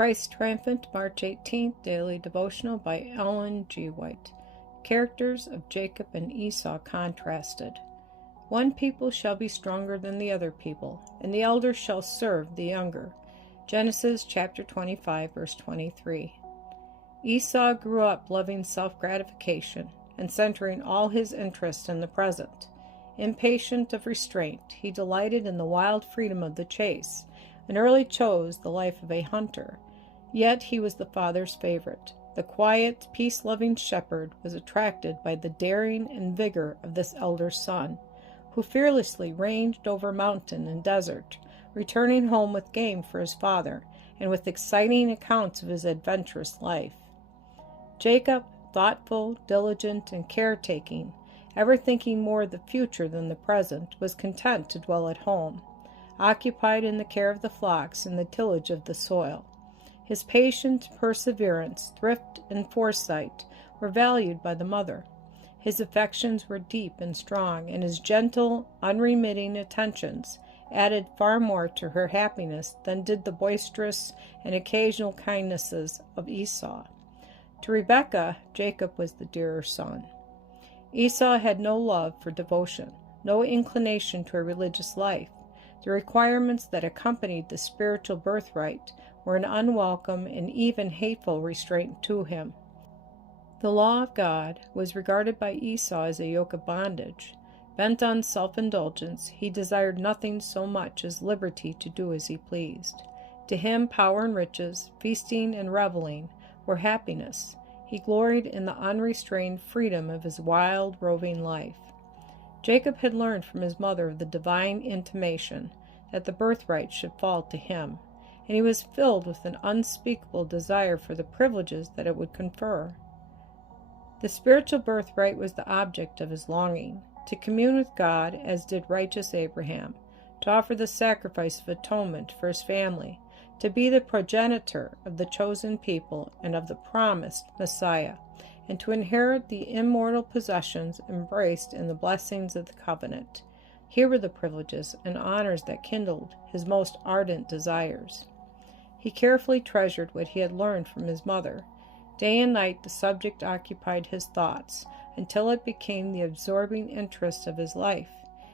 Christ Triumphant, March 18th, Daily Devotional by Ellen G. White. Characters of Jacob and Esau contrasted. One people shall be stronger than the other people, and the elder shall serve the younger. Genesis chapter 25, verse 23. Esau grew up loving self-gratification and centering all his interest in the present. Impatient of restraint, he delighted in the wild freedom of the chase, and early chose the life of a hunter. Yet he was the father's favorite. The quiet, peace-loving shepherd was attracted by the daring and vigor of this elder son, who fearlessly ranged over mountain and desert, returning home with game for his father, and with exciting accounts of his adventurous life. Jacob, thoughtful, diligent, and caretaking, ever thinking more of the future than the present, was content to dwell at home, occupied in the care of the flocks and the tillage of the soil. His patient perseverance, thrift, and foresight were valued by the mother. His affections were deep and strong, and his gentle, unremitting attentions added far more to her happiness than did the boisterous and occasional kindnesses of Esau. To Rebekah, Jacob was the dearer son. Esau had no love for devotion, no inclination to a religious life. The requirements that accompanied the spiritual birthright were an unwelcome and even hateful restraint to him. The law of God was regarded by Esau as a yoke of bondage. Bent on self-indulgence, he desired nothing so much as liberty to do as he pleased. To him, power and riches, feasting and reveling, were happiness. He gloried in the unrestrained freedom of his wild, roving life. Jacob had learned from his mother of the divine intimation that the birthright should fall to him, and he was filled with an unspeakable desire for the privileges that it would confer. The spiritual birthright was the object of his longing, to commune with God as did righteous Abraham, to offer the sacrifice of atonement for his family, to be the progenitor of the chosen people and of the promised Messiah, and to inherit the immortal possessions embraced in the blessings of the covenant. Here were the privileges and honors that kindled his most ardent desires. He carefully treasured what he had learned from his mother. Day and night the subject occupied his thoughts, until it became the absorbing interest of his life.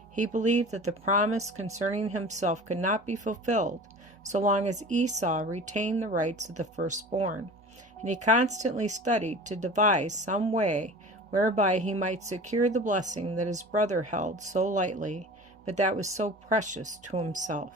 He believed that the promise concerning himself could not be fulfilled so long as Esau retained the rights of the firstborn, and he constantly studied to devise some way whereby he might secure the blessing that his brother held so lightly, but that was so precious to himself.